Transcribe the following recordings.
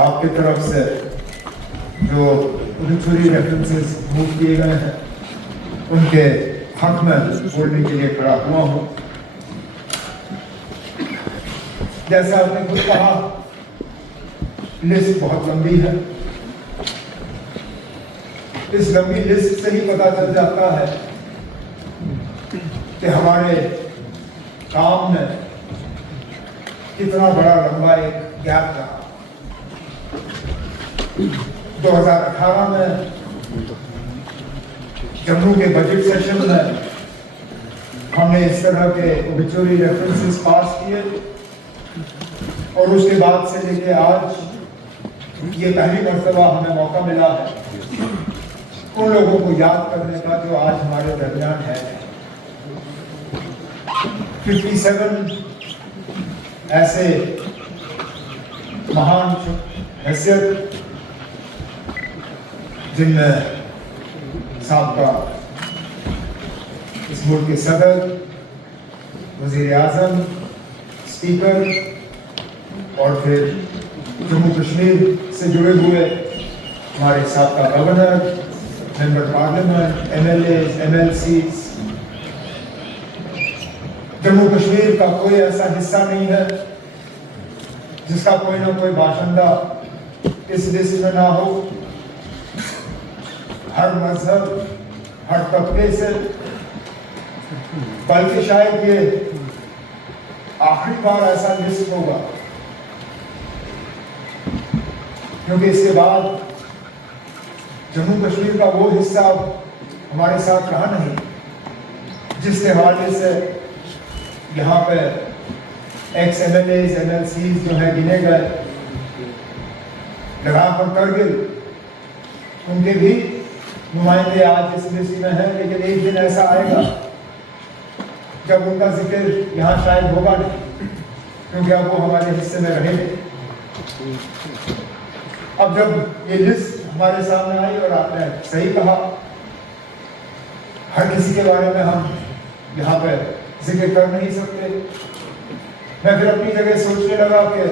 आपकी तरफ से जो ओबिचुरी रेफरेंसेस मूव किए गए हैं उनके हक में बोलने के लिए खड़ा हुआ हूँ। जैसा आपने खुद कहा, लिस्ट बहुत लंबी है। इस लंबी लिस्ट से ही पता चल जाता है कि हमारे काम में कितना बड़ा लंबा एक गैप रहा। 2018 में जम्मू के बजट सेशन में हमने इस तरह के ओबिचुरी रेफरेंसेस पास किए और उसके बाद से लेके आज ये पहली मर्तबा हमें मौका मिला है उन लोगों को याद करने का जो आज हमारे दरमियान है। 57 ऐसे महान हैसियत जिनमें साबका इस मुल्क के सदर, वज़ीर आज़म, स्पीकर और फिर जम्मू कश्मीर से जुड़े हुए हमारे साबका governor, member parliament, MLAs, MLCs। Jammu Kashmir का कोई ऐसा हिस्सा नहीं है जिसका कोई ना कोई बाशिंदा इस लिस्ट में ना हो। हर मजहब, हर तबके से, बल्कि शायद ये आखिरी बार ऐसा लिस्ट होगा क्योंकि इसके बाद जम्मू कश्मीर का वो हिस्सा हमारे साथ रहा नहीं जिसके हवाले से यहाँ पे एक्स MLAs, MLCs जो है गिने गए, लगाम और करगिल, उनके भी नुमाइंदे आज इस लिस्ट में हैं। लेकिन एक दिन ऐसा आएगा जब उनका जिक्र यहाँ शायद होगा नहीं क्योंकि अब वो हमारे हिस्से में रहेंगे। अब जब ये लिस्ट हमारे सामने आई और आपने सही कहा, हर किसी के बारे में हम यहाँ पे जिक्र कर नहीं सकते। मैं फिर अपनी जगह सोचने लगा कि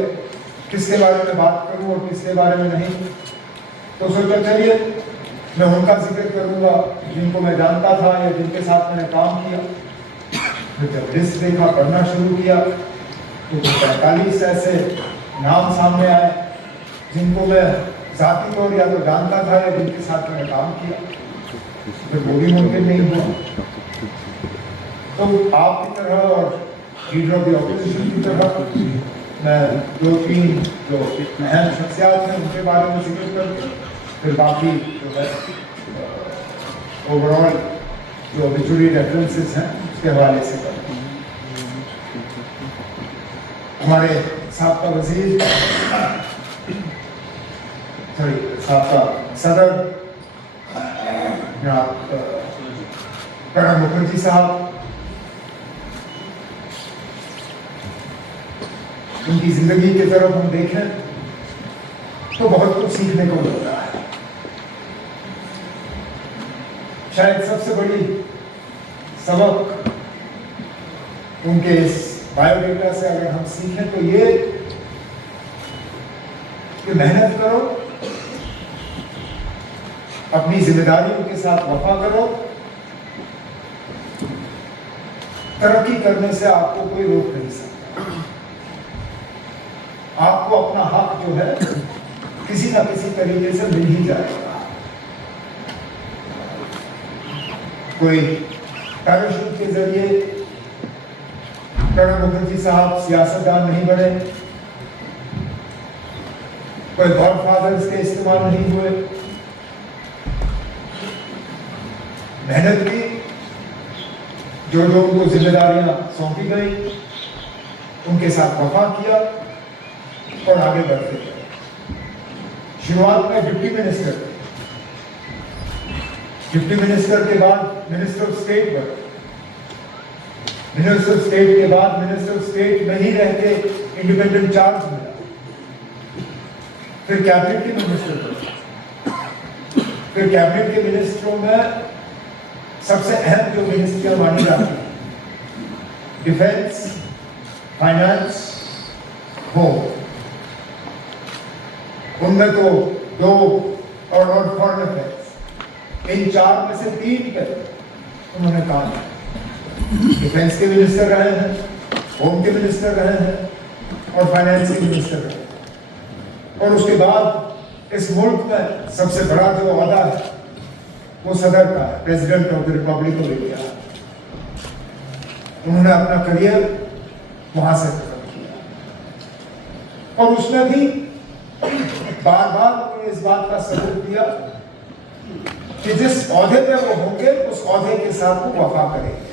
किसके बारे में बात करूं और किसके बारे में नहीं, तो सोचा चलिए मैं उनका जिक्र करूंगा जिनको मैं जानता था या जिनके साथ मैंने काम किया। फिर जब लिस्ट देखा, पढ़ना शुरू किया तो 45 ऐसे नाम सामने आए जिनको मैं जाती तौर या तो जानता था या जिनके साथ मैंने काम किया। फिर वो भी मुमकिन नहीं हुआ। तो आपकी तरह और लीडर ऑफ द ऑपोजिशन की तरह मैं 2-3 जो अहम शख्सियात हैं उनके बारे में जिक्र करके फिर बाकी जो है ओवरऑल जो ओबिचुरी रेफरेंसेस हैं उसके हवाले से करते हैं। हमारे साबका वजीर साबका सदर प्रणब मुखर्जी साहब, उनकी जिंदगी की तरफ हम देखें तो बहुत कुछ सीखने को मिलता है। शायद सबसे बड़ी सबक उनके इस बायोडेटा से अगर हम सीखें तो ये कि मेहनत करो, अपनी जिम्मेदारियों के साथ वफा करो, तरक्की करने से आपको कोई रोक नहीं सकता। आपको अपना हक जो है किसी ना किसी तरीके से मिल ही जाएगा। कोई पैराशूट के जरिए प्रणब मुखर्जी साहब सियासतदान नहीं बने, कोई गॉडफादर्स के इस्तेमाल नहीं हुए। मेहनत की, जो जो उनको जिम्मेदारियां सौंपी गई उनके साथ वफा किया और आगे बढ़ते गए। शुरुआत में डिप्टी मिनिस्टर के बाद मिनिस्टर ऑफ स्टेट बने, मिनिस्टर ऑफ स्टेट के बाद मिनिस्टर ऑफ स्टेट में ही रहते इंडिपेंडेंट चार्ज मिला, फिर कैबिनेट के मिनिस्टर बने। फिर कैबिनेट के मिनिस्टरों में सबसे अहम जो मिनिस्ट्रियां मानी जाती हैं, डिफेंस, फाइनेंस, होम। उनमें तो 2 और फॉरेन अफेयर्स, इन 4 में से 3 पे उन्होंने काम किया। डिफेंस के मिनिस्टर रहे हैं, होम के मिनिस्टर रहे हैं और फाइनेंस के मिनिस्टर रहे हैं। और उसके बाद इस मुल्क में सबसे बड़ा जो ओहदा है वो सदर का है, president of the Republic of India. उन्होंने अपना करियर वहां से खत्म किया और उसमें भी बार बार उन्होंने इस बात का सबूत दिया कि जिस ओहदे पे वो होंगे उस ओहदे के साथ वो वफा करेंगे।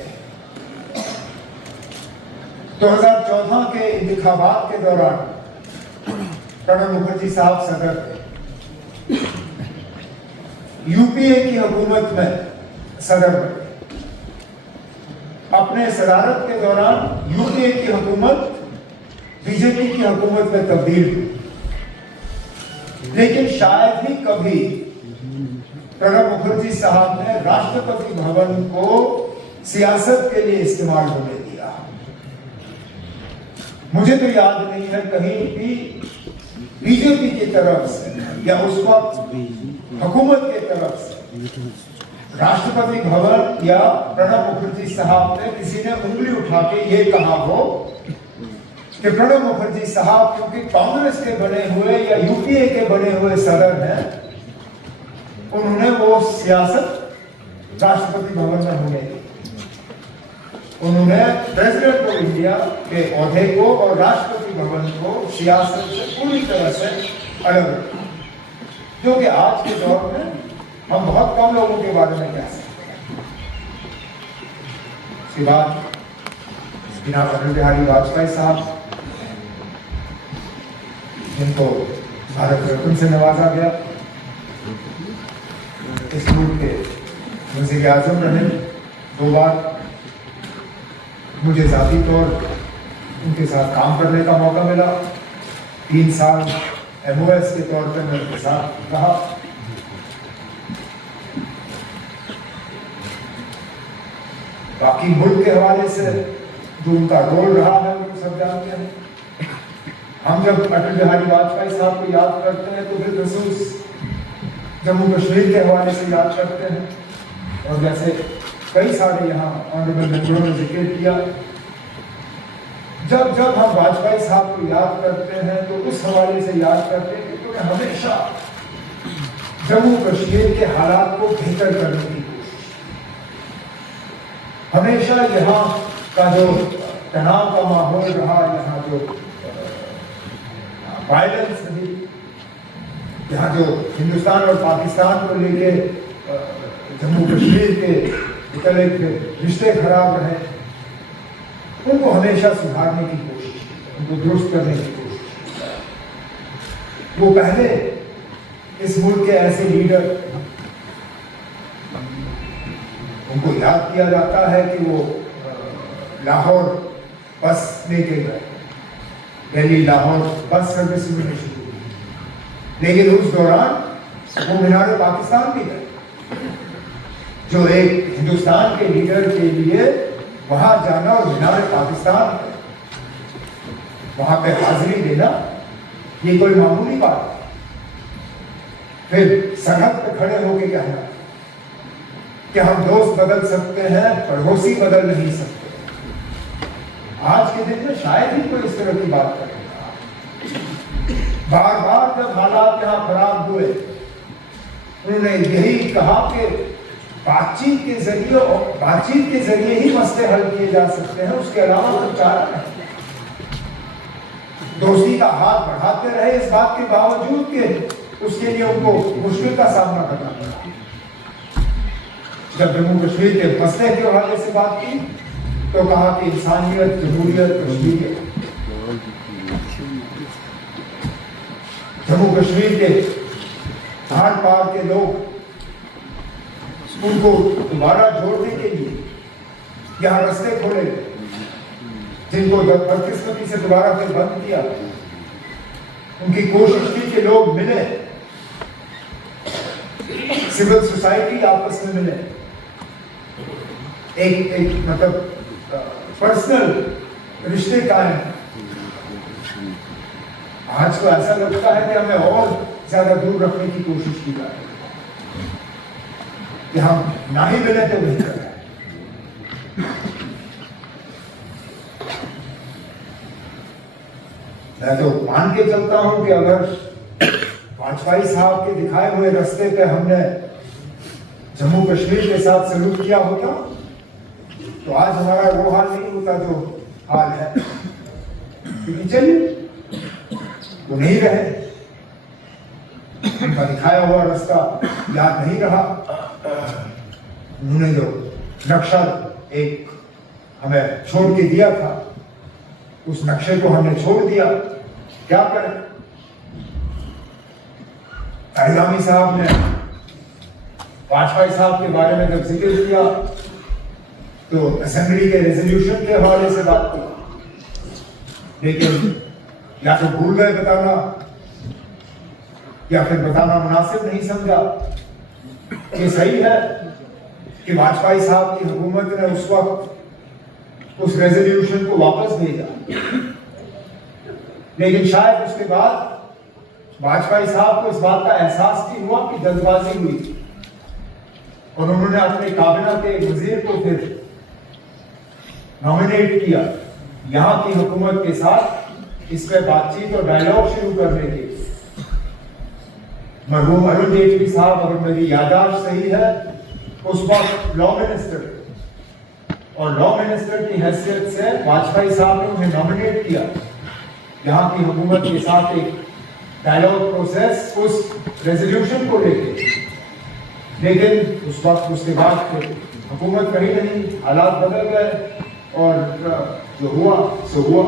2014 के इंतखाबात के दौरान प्रणब मुखर्जी साहब सदर थे, यूपीए की हुकूमत में सदर बने। अपने सदारत के दौरान यूपीए की हुकूमत बीजेपी की हुकूमत में तब्दील हुई, लेकिन शायद ही कभी प्रणब मुखर्जी साहब ने राष्ट्रपति भवन को सियासत के लिए इस्तेमाल होने दिया। मुझे तो याद नहीं है कहीं भी बीजेपी की तरफ से या उस वक्त हुकूमत की तरफ से राष्ट्रपति भवन या प्रणब मुखर्जी साहब ने किसी ने उंगली उठा के ये कहा हो कि प्रणब मुखर्जी साहब क्योंकि कांग्रेस के बने हुए या यूपीए के बने हुए सदर हैं, उन्होंने वो सियासत राष्ट्रपति भवन में होने दी। उन्होंने प्रेसिडेंट ऑफ इंडिया के ओहदे को और राष्ट्रपति भवन को सियासत से पूरी तरह से अलग रखा, जो कि आज के दौर में हम बहुत कम लोगों के बारे में कह सकते हैं। उसके बाद जनाब अटल बिहारी वाजपेयी साहब, जिनको भारत रत्न से नवाजा गया, इस मुल्क के वज़ीर आज़म रहे 2 बार। मुझे ज़ाती तौर उनके साथ काम करने का मौका मिला। 3 साल MOS के तौर पर मैं उनके साथ रहा। बाकी मुल्क के हवाले से जो उनका रोल रहा है वो सब जानते हैं। हम जब अटल बिहारी वाजपेयी साहब को याद करते हैं तो फिर खसूस जम्मू कश्मीर के हवाले से याद करते हैं, और जैसे कई सारे यहाँ ऑनरेबल मेंबरों ने जिक्र किया, जब जब हम वाजपेयी साहब को याद करते हैं तो उस हवाले से याद करते हैं कि उन्होंने हमेशा जम्मू कश्मीर के हालात को बेहतर करने की कोशिश, हमेशा यहाँ का जो तनाव का माहौल रहा, यहाँ जो वायलेंस रही, यहाँ जो हिंदुस्तान और पाकिस्तान को लेके जम्मू कश्मीर के मुतालिक रिश्ते खराब रहे, उनको हमेशा सुधारने की कोशिश, उनको दुरुस्त करने की कोशिश। वो पहले इस मुल्क के ऐसे लीडर, उनको याद किया जाता है कि वो लाहौर बस लेके गए, दिल्ली लाहौर बस सर्विस में शुरू हुई, लेकिन उस दौरान वो मीनार पाकिस्तान भी गए, जो एक हिंदुस्तान के लीडर के लिए वहां जाना और मीनार पाकिस्तान वहां पे हाजिरी देना ये कोई मामूली बात है। फिर सरहद पे खड़े होकर कहना कि हम दोस्त बदल सकते हैं, पड़ोसी बदल नहीं सकते। आज के दिन में शायद ही कोई इस तरह की बात करेगा। बार बार जब हालात यहाँ खराब हुए, उन्होंने यही कहा कि बातचीत के जरिए ही मसले हल किए जा सकते हैं, उसके अलावा कोई चारा नहीं। दोस्ती का हाथ बढ़ाते रहे, इस बात के बावजूद के उसके लिए उनको मुश्किल का सामना करना पड़ा। जब जम्मू कश्मीर के मसले के हवाले से बात की तो कहा कि इंसानियत, जमहूरियत, कश्मीरियत। जम्मू कश्मीर के आर पार के लोग, उनको दोबारा जोड़ने के लिए यहाँ रास्ते खोले गए, जिनको बदकिस्मती से दोबारा फिर बंद किया। उनकी कोशिश थी कि लोग मिले, सिविल सोसाइटी आपस में मिले, एक मतलब पर्सनल रिश्ते कायम। आज तो ऐसा लगता है कि हमें और ज्यादा दूर रखने की कोशिश की जा रही है कि हम ना ही मिले तो नहीं करें। मैं तो मान के चलता हूं कि अगर वाजपेयी साहब के दिखाए हुए रास्ते पे हमने जम्मू कश्मीर के साथ सलूक किया होता तो आज हमारा वो हाल नहीं होता जो हाल है। क्योंकि चलिए वो नहीं रहे, उनका दिखाया हुआ रास्ता याद नहीं रहा। उन्होंने जो नक्शा एक हमें छोड़ के दिया था उस नक्शे को हमने छोड़ दिया। क्या करें? तारिगामी साहब ने वाजपेयी साहब के बारे में जब जिक्र किया तो असेंबली के रेजोल्यूशन के हवाले से बात की, लेकिन या तो भूल गए बताना या फिर बताना मुनासिब नहीं समझा। ये सही है कि वाजपेयी साहब की हुकूमत ने उस वक्त उस रेजोल्यूशन को वापस भेजा, लेकिन शायद उसके बाद वाजपेयी साहब को इस बात का एहसास भी हुआ कि जल्दबाजी हुई थी और उन्होंने अपने काबिना के वजीर को फिर नॉमिनेट किया यहां की हुकूमत के साथ इस पे बातचीत और डायलॉग शुरू करने के लिए। मरहूम अरुण जेटली साहब, अगर मेरी याददाश्त सही है, उस वक्त लॉ मिनिस्टर और लॉ मिनिस्टर की हैसियत से वाजपेयी साहब ने उन्हें नॉमिनेट किया यहाँ की हुकूमत के साथ एक डायलॉग प्रोसेस उस रेजोल्यूशन को लेकर। लेकिन उस वक्त उसके बाद फिर हुकूमत कहीं नहीं, हालात बदल गए और जो हुआ सो हुआ।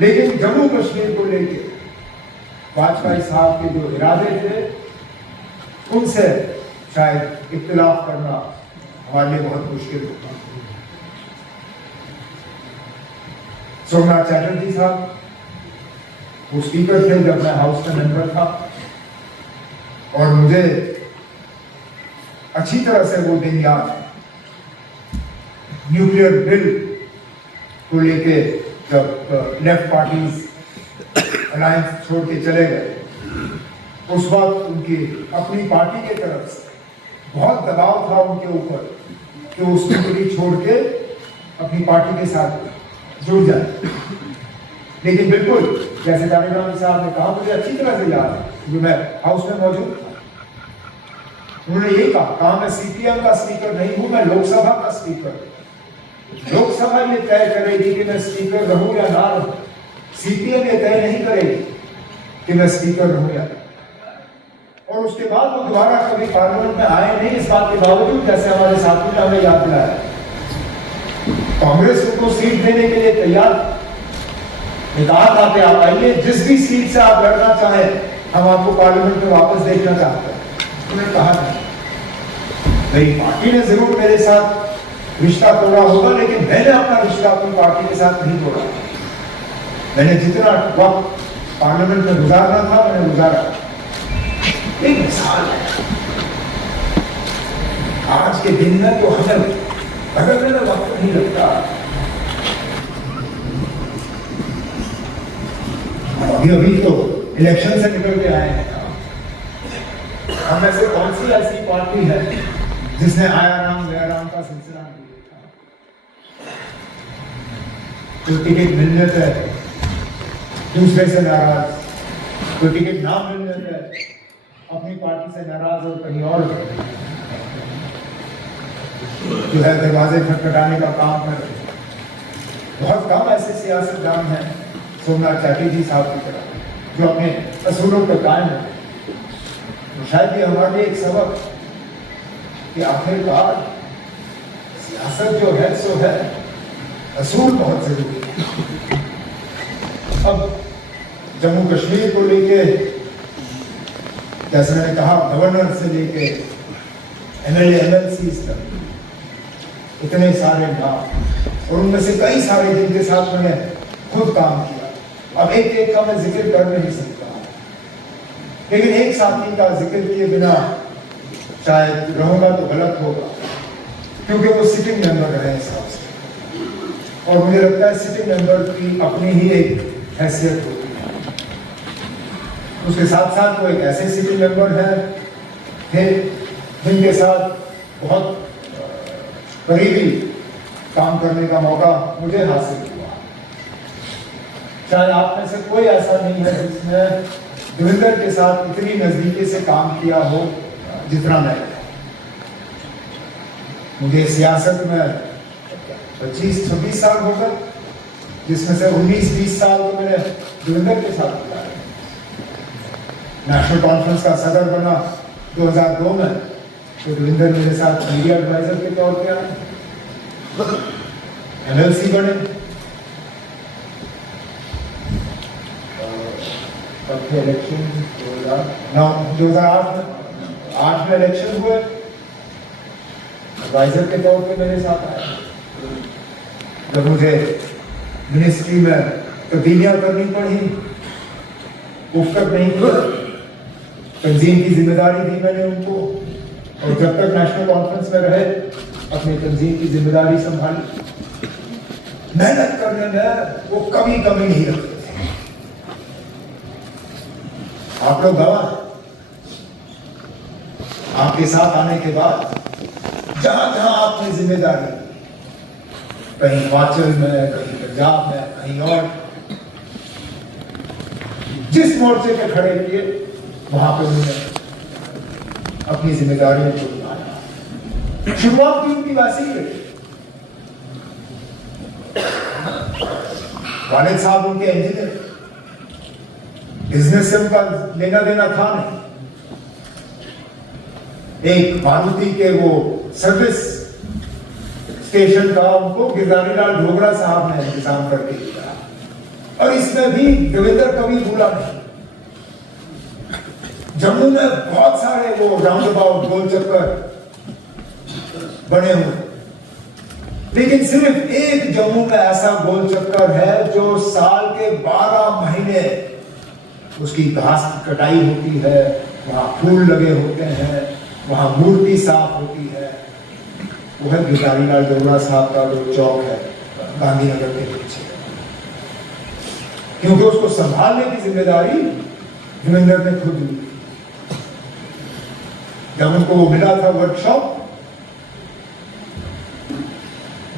लेकिन जम्मू कश्मीर को लेकर वाजपेयी साहब के जो इरादे थे उनसे शायद इख्तिलाफ करना हमारे लिए बहुत मुश्किल होता। सोमनाथ चैटर्जी साहब वो स्पीकर थे जब मैं हाउस का मेंबर था और मुझे अच्छी तरह से वो दिन याद है। न्यूक्लियर बिल को लेके जब लेफ्ट पार्टीज अलायंस छोड़ के चले गए, उस वक्त उनकी अपनी पार्टी के तरफ से बहुत दबाव था उनके ऊपर कि उस न्यूक्लियर छोड़ के अपनी पार्टी के साथ जुड़ जाए। लेकिन बिल्कुल जैसे तारिगामी साहब ने कहा, मुझे अच्छी तरह से याद है क्योंकि मैं हाउस में मौजूद था। उन्होंने ये कहा मैं सीपीएम का स्पीकर नहीं हूं, मैं लोकसभा का स्पीकर। लोकसभा ये तय करेगी कि मैं स्पीकर रहूं या ना रहूं, सीपीएम ये तय नहीं करेगी कि मैं स्पीकर रहूं या। और उसके बाद वो दोबारा कभी पार्लियामेंट में आए नहीं, इस बात के बावजूद जैसे हमारे साथी ने हमें याद दिलाया कांग्रेस उनको सीट देने के लिए तैयार कहा था कि आप आइए, जिस भी सीट से आप लड़ना चाहें हम आपको पार्लियामेंट में वापस देखना चाहते हैं। उन्होंने कहा नहीं, मेरी पार्टी ने जरूर मेरे साथ रिश्ता तोड़ा होगा, लेकिन मैंने अपना रिश्ता अपनी पार्टी के साथ नहीं तोड़ा। मैंने जितना वक्त पार्लियामेंट में गुजारना था मैंने गुजारा। एक मिसाल है, आज के दिन में तो हमें बदलने में वक्त नहीं लगता। अभी तो इलेक्शन से निकल के आए हैं। हम में से कौन सी ऐसी पार्टी है जिसने आया राम गया राम का सिलसिला नहीं देखा? कोई टिकट मिलने पे दूसरे से नाराज, कोई टिकट ना मिलने पे अपनी पार्टी से नाराज और कहीं और जो है दरवाजे खटखटाने का काम कर रहे। बहुत कम ऐसे सियासतदान हैं सोमनाथ चैटर्जी साहब की तरह जो अपने असूलों पर कायम है। तो शायद ये हमारे लिए एक सबक कि आखिरकार सियासत जो है सो है, असूल बहुत जरूरी है। अब जम्मू कश्मीर को लेके जैसे मैंने कहा, गवर्नर से लेके एमएलए एमएलसी तक इतने सारे नाम और उनमें से कई सारे जिनके साथ मैंने खुद काम किया। अब एक एक का मैं जिक्र कर नहीं सकता, लेकिन एक साथी का जिक्र किए बिना शायद रहूंगा तो गलत होगा, क्योंकि वो सिटिंग मेंबर रहे हिसाब से। और मुझे लगता है सिटिंग मेंबर की अपनी ही एक हैसियत होती है। उसके साथ साथ वो एक ऐसे सिटी मेंबर थे जिनके साथ बहुत करीबी काम करने का मौका मुझे हासिल हुआ। शायद आप में से कोई ऐसा नहीं है जिसने देवेंद्र के साथ इतनी नजदीकी से काम किया हो जितना मैंने। मुझे सियासत में 25-26 साल हो गए, जिसमें से 19-20 साल तो मैंने देवेंद्र के साथ बिताए। नेशनल कॉन्फ्रेंस का सदर बना 2002 में, तो देवेंद्र मेरे साथ मीडिया एडवाइजर के तौर पे आए। MLC बने, इलेक्शन 2008 में इलेक्शन हुए, एडवाइजर के तौर पे मेरे साथ आए। जब मुझे मिनिस्ट्री में तब्दीलियां करनी पड़ी, उफ्कत नहीं किया, तंजीम की जिम्मेदारी दी मैंने उनको, और जब तक नेशनल कॉन्फ्रेंस में रहे अपनी तंजीम की जिम्मेदारी संभाली। मेहनत करने में वो कभी नहीं रखते थे। आप लोग गवाह, आपके साथ आने के बाद जहां जहां आपने जिम्मेदारी, कहीं हिमाचल में, कहीं पंजाब में, कहीं और, जिस मोर्चे पे खड़े किए वहां पे उन्होंने अपनी जिम्मेदारियों को निभाया। शुरुआत भी उनकी वैसी ही रही। वालिद साहब उनके इंजीनियर, बिजनेस से उनका लेना देना था नहीं। एक मारुति के वो सर्विस स्टेशन का उनको गिरधारी लाल ढोगरा साहब ने इंतजाम करके दिया, और इसमें भी देवेंद्र कभी भूला नहीं। जम्मू में बहुत सारे वो राउंड अबाउट गोल चक्कर बने हुए, लेकिन सिर्फ एक जम्मू में ऐसा गोल चक्कर है जो साल के 12 महीने उसकी घास की कटाई होती है, वहां फूल लगे होते हैं, वहां मूर्ति साफ होती है। वो है गिरधारी लाल ढोगरा साहब का जो चौक है गांधीनगर के पीछे, क्योंकि उसको संभालने की जिम्मेदारी देवेंद्र ने खुद ली। जब उनको मिला था वर्कशॉप,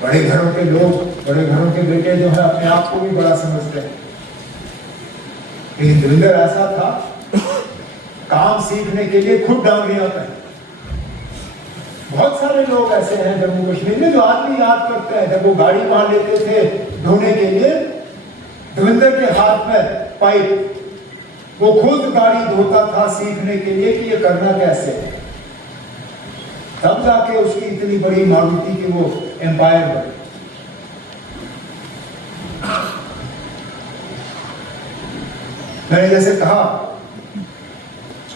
बड़े घरों के लोग, बड़े घरों के बेटे जो है अपने आप को भी बड़ा समझते हैं, लेकिन देवेंद्र ऐसा था, काम सीखने के लिए खुद डांगरियां पे। बहुत सारे लोग ऐसे हैं जम्मू कश्मीर में जो आज भी याद करते हैं, जब वो गाड़ी वहां लेते थे धोने के लिए, देवेंद्र के हाथ में पाइप, वो खुद गाड़ी धोता था सीखने के लिए कि ये करना कैसे है। तब जाके उसकी इतनी बड़ी मारुति की वो एम्पायर बनी। मैंने जैसे कहा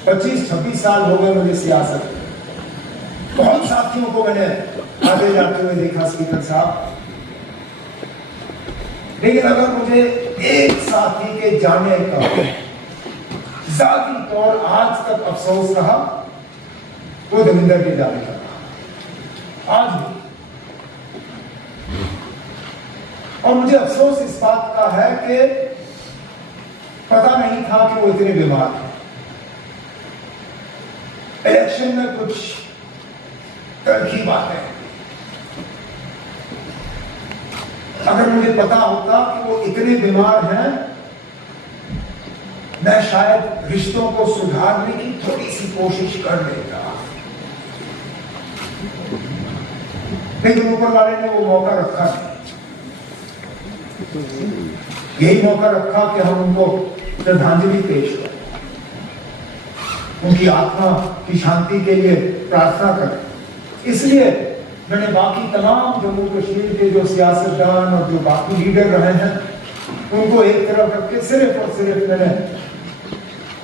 25-26 साल हो गए मुझे सियासत में। बहुत साथियों को मैंने आगे जाते हुए देखा स्पीकर साहब, लेकिन अगर मुझे एक साथी के जाने का जाती तौर आज तक अफसोस रहा, वो देवेंद्र के जाने का आज भी। और मुझे अफसोस इस बात का है कि पता नहीं था कि वो इतने बीमार हैं। इलेक्शन में कुछ तलखी बातें, अगर मुझे पता होता कि वो इतने बीमार हैं, मैं शायद रिश्तों को सुधारने की थोड़ी सी कोशिश कर लेता, लेकिन ऊपर वाले ने वो मौका रखा नहीं। यही मौका रखा कि हम उनको श्रद्धांजलि पेश करें, उनकी आत्मा की शांति के लिए प्रार्थना करें। इसलिए मैंने बाकी तमाम जम्मू कश्मीर के जो सियासतदान और जो बाकी लीडर रहे हैं उनको एक तरफ रख के सिर्फ और सिर्फ मैंने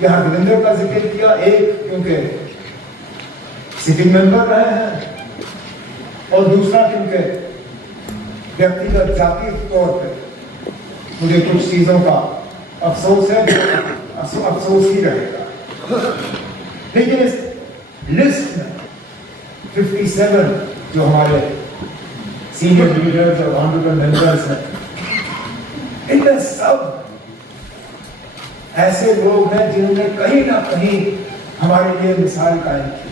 यहाँ देवेंद्र का जिक्र किया। एक क्योंकि सिटिंग मेंबर रहे हैं, और दूसरा क्योंकि व्यक्तिगत जातीय तौर पे मुझे कुछ चीजों का अफसोस है, अफसोस ही रहेगा। लेकिन इस लिस्ट में 57 जो हमारे सीनियर लीडर्स और ऑनरेबल मेंबर्स हैं, इनमें सब ऐसे लोग हैं जिन्होंने कहीं ना कहीं हमारे लिए मिसाल कायम की।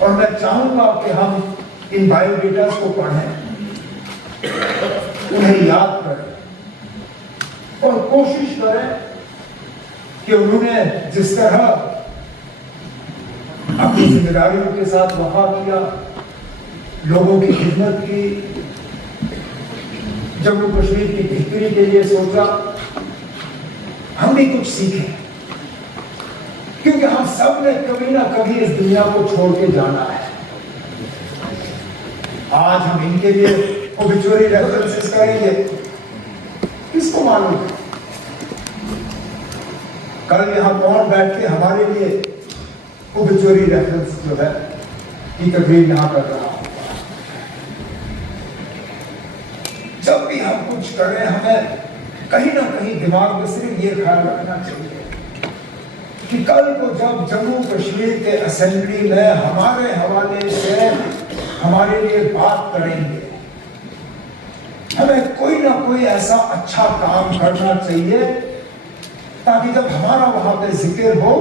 और मैं चाहूंगा कि हम इन बायोडेटास को पढ़ें, उन्हें याद करें और कोशिश करें कि उन्होंने जिस तरह अपनी जिम्मेदारियों के साथ वफा किया, लोगों की खिदमत की, जम्मू कश्मीर की बेहतरी के लिए सोचा, हम भी कुछ सीखें। क्योंकि हम सब ने कभी ना कभी इस दुनिया को छोड़ के जाना है। आज हम इनके लिए ओबिचुअरी रेफरेंसेस करेंगे, किसको मालूम है कल यहां कौन बैठ के हमारे लिए ओबिचुअरी रेफरेंस जो है की तकरीर यहां कर रहा हो। जब भी हम कुछ करें, हमें कहीं ना कहीं दिमाग में सिर्फ ये ख्याल रखना चाहिए कि कल को जब जम्मू कश्मीर के असेंबली में हमारे हवाले से हमारे लिए बात करेंगे, हमें कोई ना कोई ऐसा अच्छा काम करना चाहिए ताकि जब हमारा वहां पे जिक्र हो,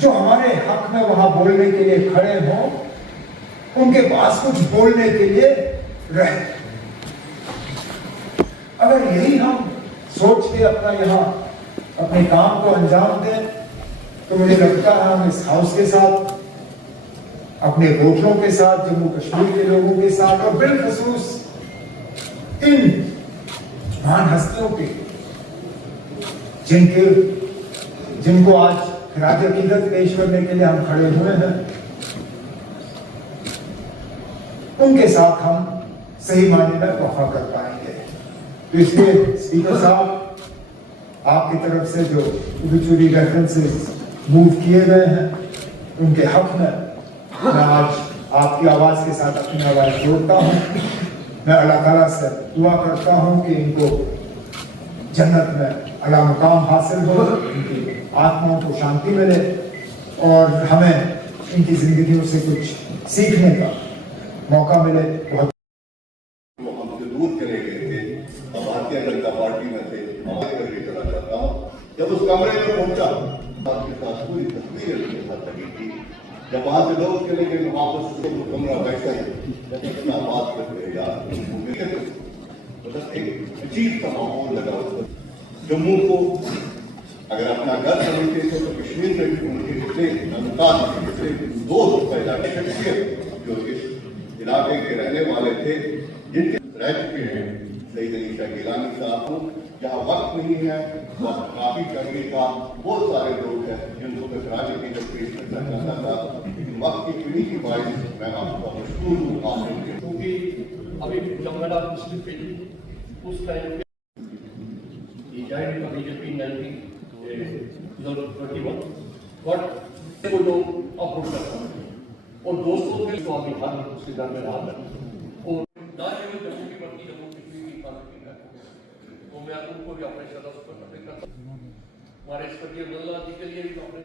जो हमारे हक में वहां बोलने के लिए खड़े हों, उनके पास कुछ बोलने के लिए रहे। अगर यही हम सोच के अपना यहां अपने काम को अंजाम दें, तो मुझे लगता है हम इस हाउस के साथ, अपने वोटरों के साथ, जम्मू कश्मीर के लोगों के साथ और बिलखसूस इन महान हस्तियों के जिनको आज खिराज अकीदत पेश करने के लिए हम खड़े हुए हैं, उनके साथ हम सही मायने में वफा कर पाएंगे। तो इसलिए स्पीकर साहब, आपकी तरफ से जो ओबिचुअरी रेफरेंसेस मूव किए गए हैं, उनके हक में मैं आज आपकी आवाज के साथ अपनी आवाज जोड़ता हूं। मैं अल्लाह ताला से दुआ करता हूं कि इनको जन्नत में अला मुकाम हासिल हो, इनकी आत्माओं को शांति मिले और हमें इनकी जिंदगियों से कुछ सीखने का मौका मिले। बहुत हमसे दूर चले गए थे, भारतीय जनता पार्टी में थे, हमारे घर लेकर चाहता हूँ। जब उस कमरे में पहुंचा, आपके साथ पूरी तस्वीर उनके साथ लगी थी। जब वहां से लोग चले गए, वापस से वो कमरा वैसा ही, इतना बात करते हैं यार, मतलब एक अजीब सा माहौल लगा उसको। जम्मू को अगर अपना घर समझते थे तो कश्मीर में भी उनके पिछले दोस्त पैदा जो इस इलाके के रहने वाले थे, जिनके रह चुके हैं, सईद अली शाह गिलानी साहब को जहाँ वक्त नहीं है, वह काफी करने का बहुत सारे लोग हैं जिनको मैं खराज की पेश करना चाहता था, लेकिन वक्त की कमी की बात मैं आपका मशहूर हूँ। आपने क्योंकि अभी जब मैंने मुस्लिम पे उस टाइम बीजेपी 1921 बट वो लोग अप्रोच करता है और दोस्तों के स्वामी हर उसके घर में रहा और ना केवल जम्मू की बल्कि जम्मू कश्मीर की खाने है, तो मैं उनको भी अपने शरफ पर करता हूँ। हमारे स्वर्गीय मल्ला जी के लिए भी अपने